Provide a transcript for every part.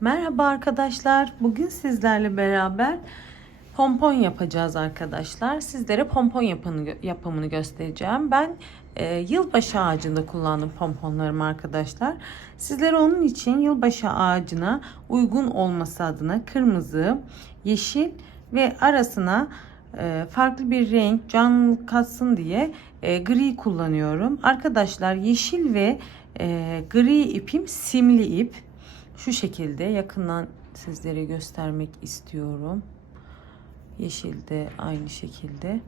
Merhaba arkadaşlar. Bugün sizlerle beraber pompon yapacağız arkadaşlar. Sizlere pompon yapını, yapımını göstereceğim. Ben e, yılbaşı ağacında kullandım pomponlarımı arkadaşlar. Sizlere onun için yılbaşı ağacına uygun olması adına kırmızı, yeşil ve arasına e, farklı bir renk canlılık katsın diye e, gri kullanıyorum. Arkadaşlar yeşil ve e, gri ipim simli ip. Şu şekilde yakından sizlere göstermek istiyorum. Yeşil de aynı şekilde.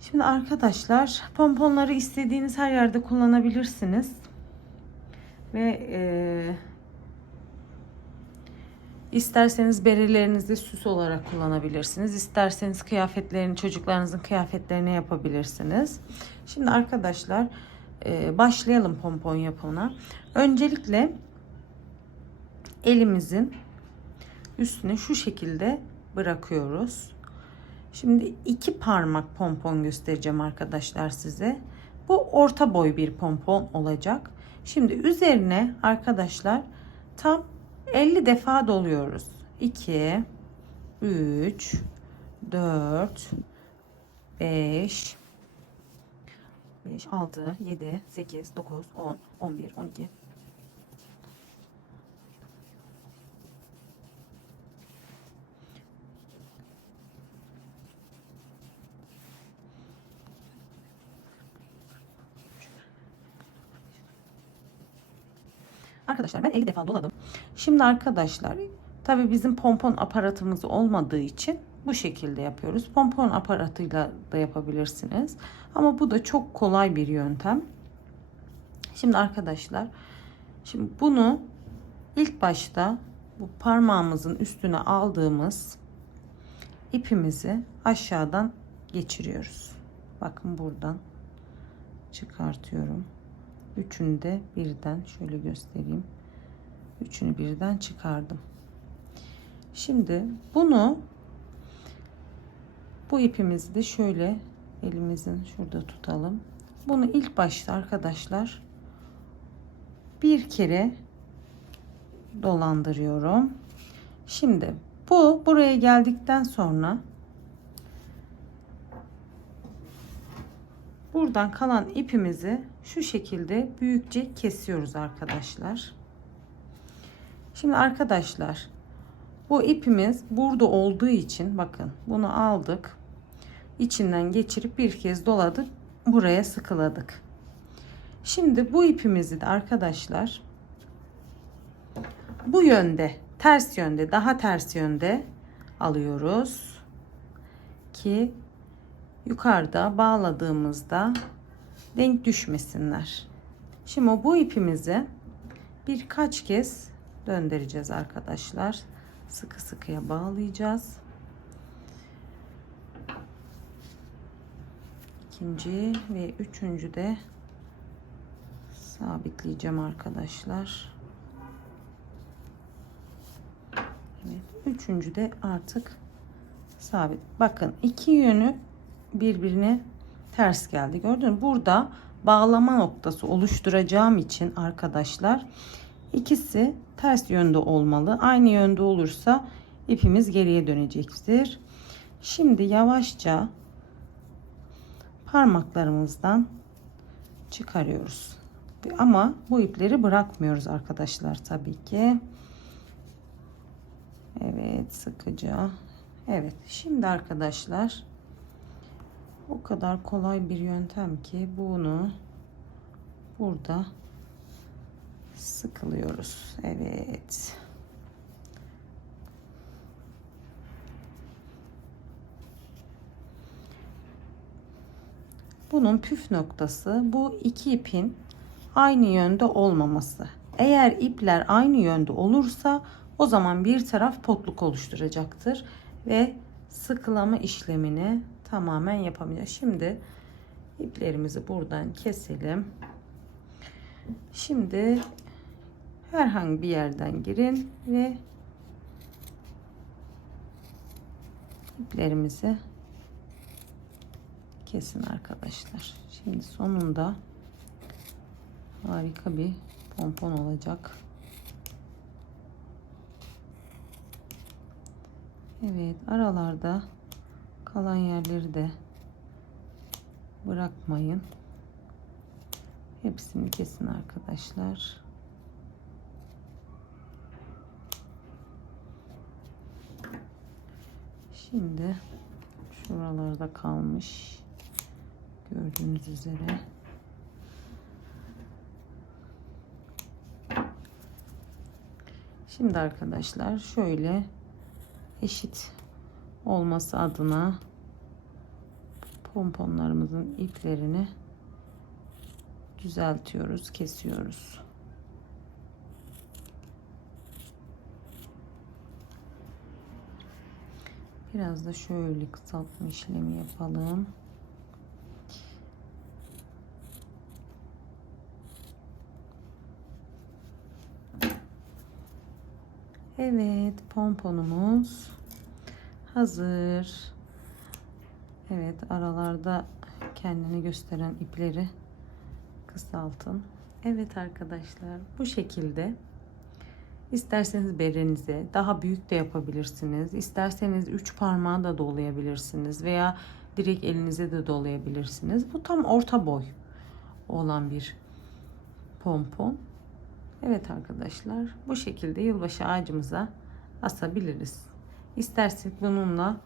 Şimdi arkadaşlar pomponları istediğiniz her yerde kullanabilirsiniz. Ve e, isterseniz berelerinizde süs olarak kullanabilirsiniz. İsterseniz kıyafetlerini çocuklarınızın kıyafetlerine yapabilirsiniz. Şimdi arkadaşlar e, başlayalım pompon yapımına. Öncelikle elimizin üstüne şu şekilde bırakıyoruz. Şimdi iki parmak pompon göstereceğim arkadaşlar size. Bu orta boy bir pompon olacak. Şimdi üzerine arkadaşlar tam 50 defa doluyoruz. 2 3 4 5 5 6 7 8 9 10 11 12 Arkadaşlar ben 50 defa doladım. Şimdi arkadaşlar tabi bizim pompon aparatımız olmadığı için bu şekilde yapıyoruz. Pompon aparatıyla da yapabilirsiniz. Ama bu da çok kolay bir yöntem. Şimdi arkadaşlar şimdi bunu ilk başta bu parmağımızın üstüne aldığımız ipimizi aşağıdan geçiriyoruz. Bakın buradan çıkartıyorum. Üçünü de birden şöyle göstereyim. Üçünü birden çıkardım. Şimdi bunu bu ipimizi de şöyle elimizin şurada tutalım. Bunu ilk başta arkadaşlar bir kere dolandırıyorum. Şimdi bu buraya geldikten sonra buradan kalan ipimizi şu şekilde büyükçe kesiyoruz arkadaşlar. Şimdi arkadaşlar bu ipimiz burada olduğu için bakın bunu aldık. içinden geçirip bir kez doladık. Buraya sıkıladık. Şimdi bu ipimizi de arkadaşlar bu yönde ters yönde daha ters yönde alıyoruz ki yukarıda bağladığımızda denk düşmesinler. Şimdi bu ipimizi birkaç kez döndüreceğiz arkadaşlar. Sıkı sıkıya bağlayacağız. İkinci ve üçüncü de sabitleyeceğim arkadaşlar. Evet, üçüncü de artık sabit. Bakın iki yönü birbirine ters geldi. Gördün mü? Burada bağlama noktası oluşturacağım için arkadaşlar ikisi ters yönde olmalı. Aynı yönde olursa ipimiz geriye dönecektir. Şimdi yavaşça parmaklarımızdan çıkarıyoruz. Ama bu ipleri bırakmıyoruz arkadaşlar tabii ki. Evet sıkıca. Evet şimdi arkadaşlar o kadar kolay bir yöntem ki bunu burada sıkılıyoruz. Evet. Bunun püf noktası bu iki ipin aynı yönde olmaması. Eğer ipler aynı yönde olursa o zaman bir taraf potluk oluşturacaktır ve sıkılama işlemini tamamen yapamayacağız. Şimdi iplerimizi buradan keselim. Şimdi herhangi bir yerden girin ve iplerimizi kesin arkadaşlar. Şimdi sonunda harika bir pompon olacak. Evet aralarda kalan yerleri de bırakmayın. Hepsini kesin arkadaşlar. Şimdi şuralarda kalmış. Gördüğünüz üzere. Şimdi arkadaşlar şöyle eşit olması adına pomponlarımızın iplerini düzeltiyoruz, kesiyoruz. Biraz da şöyle kısaltma işlemi yapalım. Evet, pomponumuz hazır. Evet, aralarda kendini gösteren ipleri kısaltın. Evet arkadaşlar, bu şekilde İsterseniz berenize daha büyük de yapabilirsiniz. İsterseniz üç parmağı da dolayabilirsiniz veya direkt elinize de dolayabilirsiniz. Bu tam orta boy olan bir pompon. Evet arkadaşlar bu şekilde yılbaşı ağacımıza asabiliriz. İstersek bununla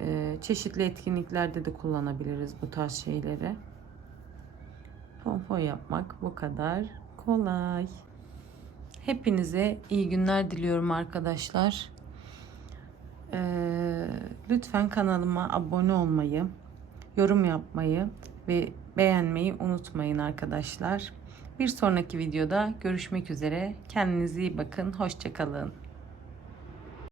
e, çeşitli etkinliklerde de kullanabiliriz bu tarz şeyleri. Pompon yapmak bu kadar kolay. Hepinize iyi günler diliyorum arkadaşlar. Ee, lütfen kanalıma abone olmayı, yorum yapmayı ve beğenmeyi unutmayın arkadaşlar. Bir sonraki videoda görüşmek üzere. Kendinize iyi bakın. Hoşçakalın.